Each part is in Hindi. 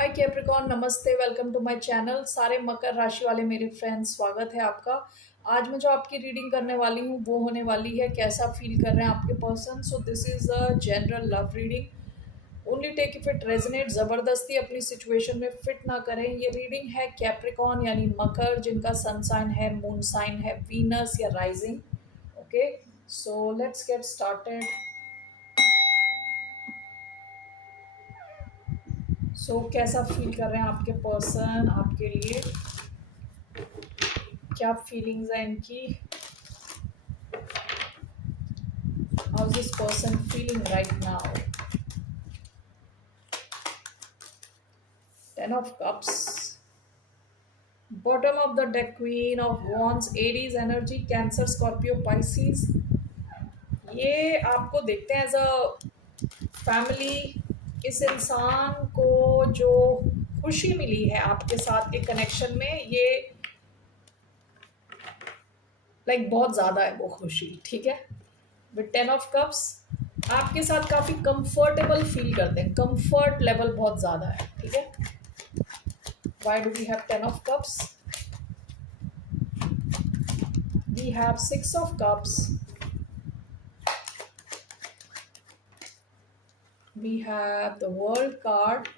हाय कैप्रिकॉन, नमस्ते, वेलकम टू माय चैनल। सारे मकर राशि वाले मेरे फ्रेंड्स, स्वागत है आपका। आज मैं जो आपकी रीडिंग करने वाली हूँ वो होने वाली है कैसा फील कर रहे हैं आपके person. So this is a general love reading. Only take if it resonate. ज़बरदस्ती अपनी सिचुएशन में फिट ना करें। ये रीडिंग है कैप्रिकॉन यानी मकर, जिनका सन साइन है, मून साइन है वीनस या rising. Okay, so let's get started. कैसा फील कर रहे हैं आपके पर्सन आपके लिए, क्या फीलिंग्स हैं इनकी, how is this person feeling right now. 10 of cups, bottom of the deck, queen of wands, aries energy, cancer, scorpio, pisces। ये आपको देखते हैं एज अ फैमिली। इस इंसान को जो खुशी मिली है आपके साथ के कनेक्शन में, ये बहुत ज़्यादा है वो खुशी, ठीक है। विद 10 of cups आपके साथ काफ़ी कंफर्टेबल फील करते हैं, कंफर्ट लेवल बहुत ज़्यादा है, ठीक है। Why do we have 10 of cups? We have 6 of cups, we have the world card,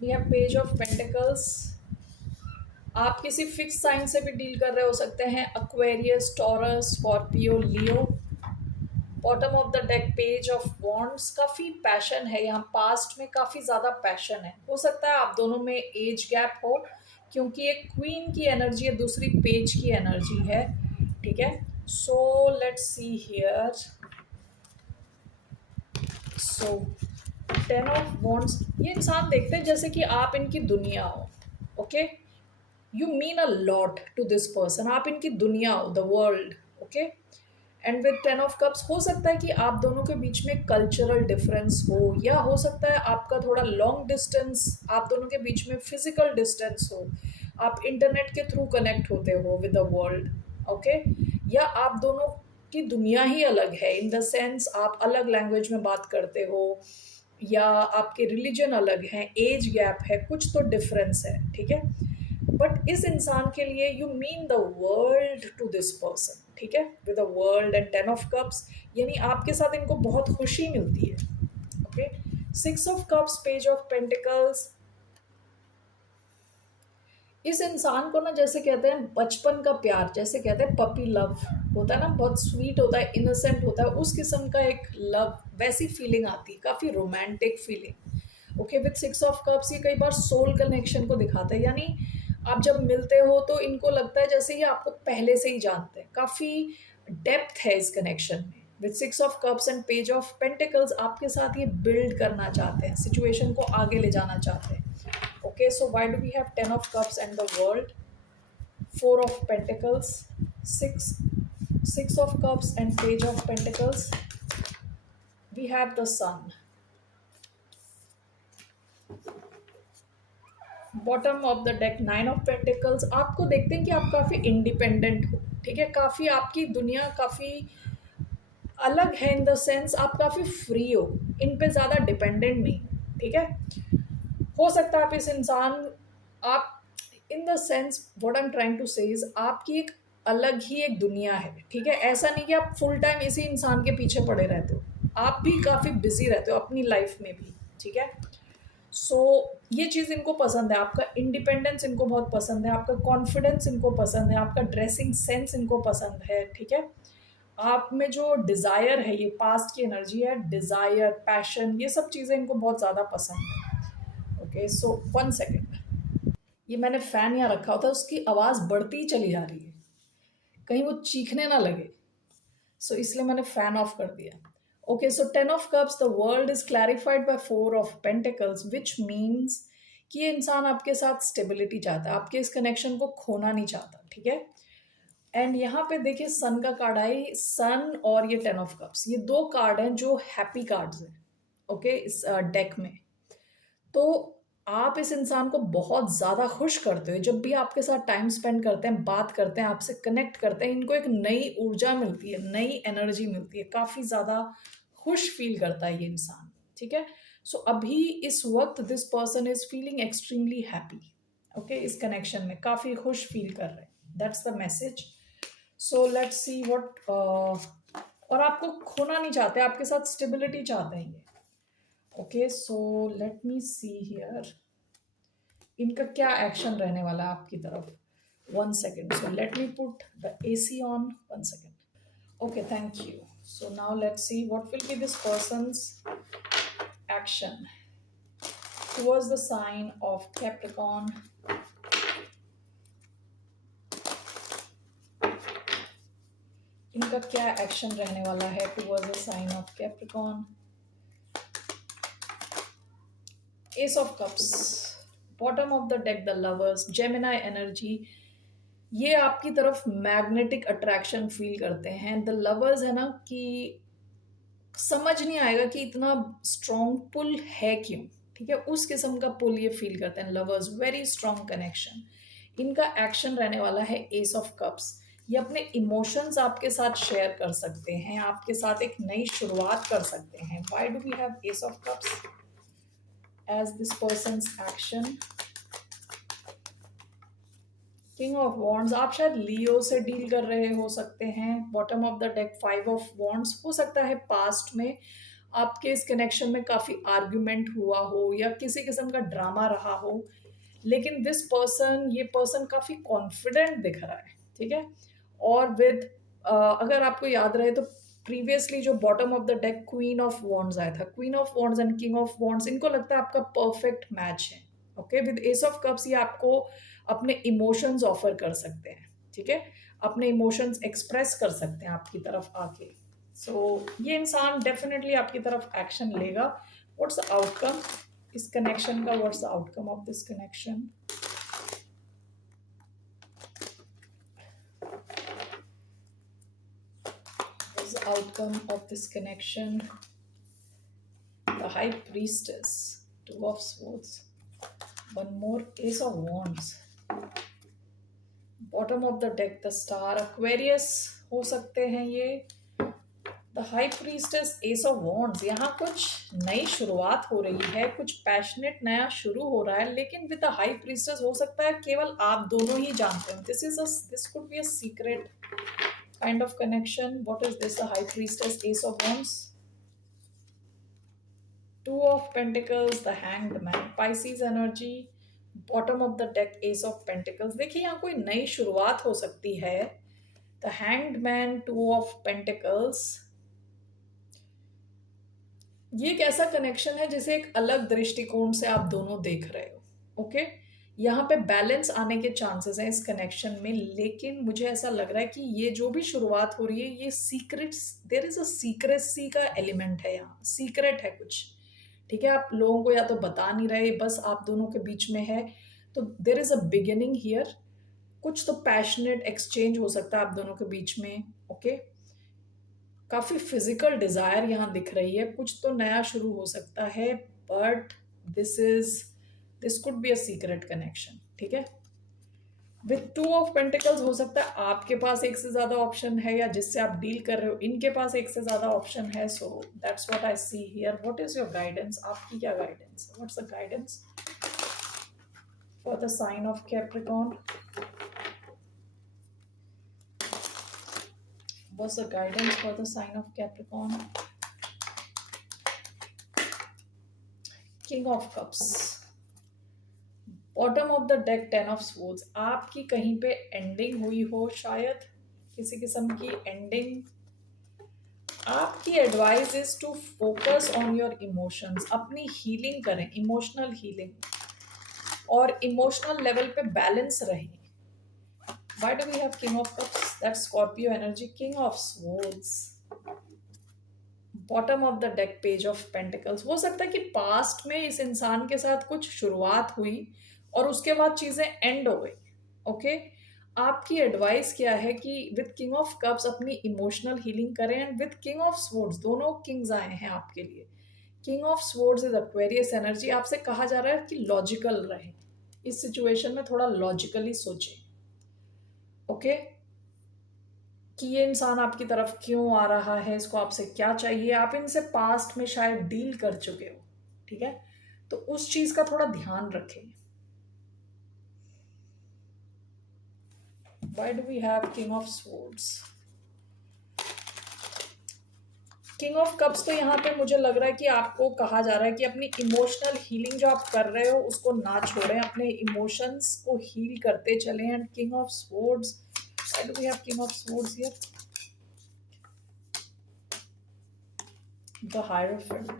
we have page of pentacles। आप किसी फिक्स साइन से भी डील कर रहे हो सकते हैं, Aquarius, taurus, Scorpio, Leo. Bottom of the deck, page of wands. काफ़ी पैशन है यहाँ, पास्ट में काफ़ी ज़्यादा पैशन है। हो सकता है आप दोनों में एज गैप हो, क्योंकि एक क्वीन की एनर्जी है, दूसरी पेज की एनर्जी है, ठीक है। So let's see here. So 10 of wands, ये इंसान देखते हैं जैसे कि आप इनकी दुनिया हो। Okay, you mean a lot to this person, आप इनकी दुनिया हो, the world. Okay, and with 10 of cups हो सकता है कि आप दोनों के बीच में कल्चरल डिफरेंस हो, या हो सकता है आपका थोड़ा लॉन्ग डिस्टेंस, आप दोनों के बीच में फिजिकल डिस्टेंस हो, आप इंटरनेट के थ्रू कनेक्ट होते हो विद द वर्ल्ड। ओके, या आप दोनों की दुनिया ही अलग है, इन द सेंस आप अलग लैंग्वेज में बात करते हो, या आपके रिलीजन अलग हैं, एज गैप है, कुछ तो डिफरेंस है, ठीक है। बट इस इंसान के लिए you mean the world to this person, ठीक है, with the world and 10 of cups, यानी आपके साथ इनको बहुत खुशी मिलती है। Okay, 6 of cups, page of pentacles. इस इंसान को ना, जैसे कहते हैं बचपन का प्यार, जैसे कहते हैं पपी लव होता है ना, बहुत स्वीट होता है, इनोसेंट होता है, उस किस्म का एक लव, वैसी फीलिंग आती है, काफ़ी romantic feeling. Okay, with 6 of cups ये कई बार सोल कनेक्शन को दिखाता है, यानी आप जब मिलते हो तो इनको लगता है जैसे ये आपको पहले से ही जानते हैं, काफ़ी डेप्थ है इस कनेक्शन में। With 6 of cups and page of pentacles आपके साथ ये बिल्ड करना चाहते हैं, सिचुएशन को आगे ले जाना चाहते हैं। Okay, so why do we have 10 of cups and the world? 4 of pentacles, six of cups and page of pentacles. We have the sun. Bottom of the deck, 9 of pentacles। आपको देखते हैं कि आप काफ़ी इंडिपेंडेंट हो, ठीक है, काफ़ी आपकी दुनिया काफ़ी अलग है, इन द सेंस आप काफ़ी फ्री हो, इन पे ज़्यादा डिपेंडेंट नहीं, ठीक है। हो सकता है आप इस इंसान, आप in the sense what I am trying to say is, आपकी एक अलग ही एक दुनिया है, ठीक है। ऐसा नहीं कि आप फुल टाइम इसी इंसान के पीछे पड़े रहते हो, आप भी काफ़ी बिजी रहते हो अपनी लाइफ में भी, ठीक है। सो ये चीज़ इनको पसंद है, आपका इंडिपेंडेंस इनको बहुत पसंद है, आपका कॉन्फिडेंस इनको पसंद है, आपका ड्रेसिंग सेंस इनको पसंद है, ठीक है। आप में जो डिज़ायर है, ये पास्ट की एनर्जी है, डिज़ायर, पैशन, ये सब चीज़ें इनको बहुत ज़्यादा पसंद है। ओके, सो 1 सेकेंड। ये मैंने फ़ैन यहाँ रखा होता है, उसकी आवाज़ बढ़ती ही चली जा रही है, कहीं वो चीखने ना लगे, सो इसलिए मैंने फ़ैन ऑफ कर दिया। Okay, so 10 of cups, the world is clarified by 4 of pentacles, which means कि ये इंसान आपके साथ स्टेबिलिटी चाहता है, आपके इस कनेक्शन को खोना नहीं चाहता, ठीक है। एंड यहाँ पे देखिए सन का कार्ड आई, सन और ये 10 of cups, ये दो कार्ड हैं जो हैप्पी कार्ड्स हैं, ओके, इस डेक में। तो आप इस इंसान को बहुत ज़्यादा खुश करते हो, जब भी आपके साथ टाइम स्पेंड करते हैं, बात करते हैं, आपसे कनेक्ट करते हैं, इनको एक नई ऊर्जा मिलती है, नई एनर्जी मिलती है, काफ़ी ज़्यादा खुश फील करता है ये इंसान, ठीक है। सो अभी इस वक्त this person is feeling extremely happy. Okay, इस कनेक्शन में काफी खुश फील कर रहे हैं, that's the message. So let's see what, और आपको खोना नहीं चाहते, आपके साथ स्टेबिलिटी चाहते हैं ये। Okay, so let me see here इनका क्या एक्शन रहने वाला है आपकी तरफ। One second, so let me put the AC on, one second. Okay, thank you. So now let's see what will be this person's action towards the sign of Capricorn. इनका क्या एक्शन रहने वाला है towards the sign of Capricorn? Ace of Cups, bottom of the deck, the Lovers, Gemini energy. ये आपकी तरफ मैग्नेटिक अट्रैक्शन फील करते हैं। द लवर्स है ना कि समझ नहीं आएगा कि इतना स्ट्रॉन्ग पुल है क्यों, ठीक है, उस किस्म का पुल ये फील करते हैं लवर्स, वेरी स्ट्रॉन्ग कनेक्शन। इनका एक्शन रहने वाला है एस ऑफ कप्स। ये अपने इमोशंस आपके साथ शेयर कर सकते हैं, आपके साथ एक नई शुरुआत कर सकते हैं। Why do we have ace of cups as this person's action? King of wands, आप शायद लियो से डील कर रहे हो सकते हैं। Bottom of the deck five of wands, हो सकता है पास्ट में आपके इस कनेक्शन में काफ़ी आर्ग्यूमेंट हुआ हो या किसी किस्म का ड्रामा रहा हो, लेकिन दिस पर्सन, ये पर्सन काफ़ी कॉन्फिडेंट दिख रहा है, ठीक है। और विद अगर आपको याद रहे तो प्रीवियसली जो bottom of the deck queen of wands आया था, queen of wands and king of wands, इनको लगता है आपका परफेक्ट मैच है। Okay, with S of cups ये आपको अपने इमोशंस ऑफर कर सकते हैं, ठीक है, अपने इमोशंस एक्सप्रेस कर सकते हैं आपकी तरफ आके। सो ये इंसान डेफिनेटली आपकी तरफ एक्शन लेगा। व्हाट्स द आउटकम इस कनेक्शन का? What's the outcome of this connection? What's the outcome of this connection? The high priestess, two of swords, one more, S of wands, bottom of the deck the star, Aquarius हो सकते हैं ये। The high priestess, S of wands, यहाँ कुछ नई शुरुआत हो रही है, कुछ पैशनेट नया शुरू हो रहा है, लेकिन विद द हाई प्रीस्टेस हो सकता है केवल आप दोनों ही जानते हो। This could be a secret kind of connection. What is this? The high priestess, S of wands, two of pentacles, the hanged man, Pisces energy, bottom of the deck S of pentacles. देखिए यहाँ कोई नई शुरुआत हो सकती है। The hanged man, two of pentacles, ये एक ऐसा कनेक्शन है जिसे एक अलग दृष्टिकोण से आप दोनों देख रहे हो। ओके, यहाँ पे बैलेंस आने के चांसेस हैं इस कनेक्शन में, लेकिन मुझे ऐसा लग रहा है कि ये जो भी शुरुआत हो रही है ये secret, there is a secrecy का एलिमेंट है, यहाँ सीक्रेट है कुछ, ठीक है। आप लोगों को या तो बता नहीं रहे, बस आप दोनों के बीच में है, तो there is a beginning here. कुछ तो पैशनेट एक्सचेंज हो सकता है आप दोनों के बीच में। ओके, काफी फिजिकल डिजायर यहाँ दिख रही है, कुछ तो नया शुरू हो सकता है, but this could be a secret connection, ठीक है। विथ टू ऑफ पेंटिकल्स हो सकता है आपके पास एक से ज्यादा ऑप्शन है, या जिससे आप डील कर रहे हो इनके पास एक से ज्यादा ऑप्शन है। So that's what I see here. What is your guidance? आपकी क्या guidance? What's the guidance for the sign of Capricorn? What's the guidance for the sign of Capricorn? King of Cups, bottom of the deck Ten of Swords. आपकी कहीं पे एंडिंग हुई हो, शायद किसी किस्म की एंडिंग। आपकी advice is to focus on your emotions, अपनी हीलिंग करें, इमोशनल हीलिंग, और इमोशनल लेवल पे बैलेंस रहें। Why do we have King of Cups? That's Scorpio energy. King of Swords, bottom of the deck page of pentacles. हो सकता है कि पास्ट में इस इंसान के साथ कुछ शुरुआत हुई और उसके बाद चीजें एंड हो गई। ओके, आपकी एडवाइस क्या है कि विद किंग ऑफ कप्स अपनी इमोशनल हीलिंग करें, and with king of swords, दोनों किंग्स आए हैं आपके लिए। King of swords is Aquarius energy. आपसे कहा जा रहा है कि लॉजिकल रहे, इस सिचुएशन में थोड़ा लॉजिकली सोचें। ओके, कि ये इंसान आपकी तरफ क्यों आ रहा है, इसको आपसे क्या चाहिए, आप इनसे पास्ट में शायद डील कर चुके हो, ठीक है? तो उस चीज़ का थोड़ा ध्यान रखें। Why do we have king of swords? King of cups तो यहाँ पे मुझे लग रहा है कि आपको कहा जा रहा है कि अपनी इमोशनल हीलिंग जो आप कर रहे हो उसको ना छोड़ें, अपने इमोशंस को हील करते चलें। And king of swords, why do we have king of swords here? The hierophant,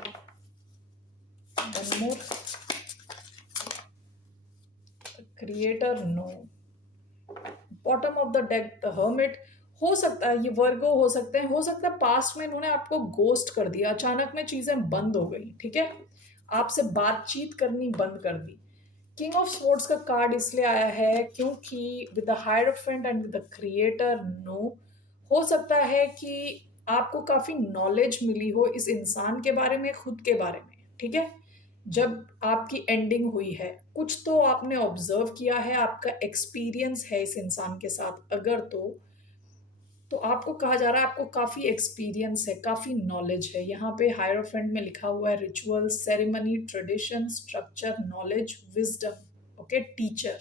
one more, creator, no, bottom of the deck, the hermit. हो सकता है ये वर्गो हो सकते हैं, हो सकता है पास्ट में इन्होंने आपको गोस्ट कर दिया, अचानक में चीजें बंद हो गई, ठीक है? आपसे बातचीत करनी बंद कर दी। किंग ऑफ स्वॉर्ड्स का कार्ड इसलिए आया है क्योंकि with the hierophant and with the creator, no, हो सकता है कि आपको काफी नॉलेज मिली हो इस इंसान के बारे में, खुद के बारे में, ठीक है? जब आपकी एंडिंग हुई है, कुछ तो आपने ऑब्जर्व किया है, आपका एक्सपीरियंस है इस इंसान के साथ, अगर तो आपको कहा जा रहा है आपको काफ़ी एक्सपीरियंस है, काफ़ी नॉलेज है। यहाँ पे हायरोफेंट में लिखा हुआ है ritual, ceremony, tradition, structure, knowledge, wisdom, okay, teacher.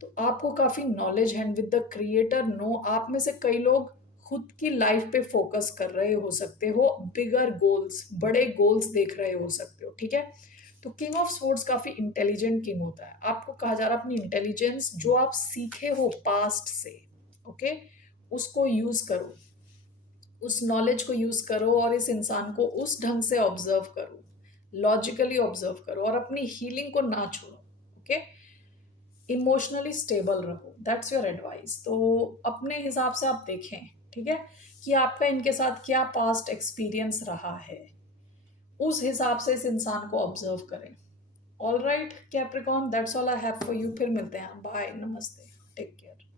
तो आपको काफ़ी नॉलेज है। विद द क्रिएटर, नो, आप में से कई लोग खुद की लाइफ पे फोकस कर रहे हो सकते हो, बिगर गोल्स, बड़े गोल्स देख रहे हो सकते हो, ठीक है? तो किंग ऑफ स्वॉर्ड्स काफ़ी इंटेलिजेंट किंग होता है। आपको कहा जा रहा है अपनी इंटेलिजेंस जो आप सीखे हो पास्ट से, ओके, उसको यूज़ करो, उस नॉलेज को यूज़ करो और इस इंसान को उस ढंग से ऑब्जर्व करो, लॉजिकली ऑब्जर्व करो और अपनी हीलिंग को ना छोड़ो, ओके? इमोशनली स्टेबल रहो, दैट्स योर एडवाइस। तो अपने हिसाब से आप देखें, ठीक है, कि आपका इनके साथ क्या पास्ट एक्सपीरियंस रहा है, उस हिसाब से इस इंसान को ऑब्जर्व करें। All right Capricorn, that's all I have for you. फिर मिलते हैं, बाय, नमस्ते, टेक केयर।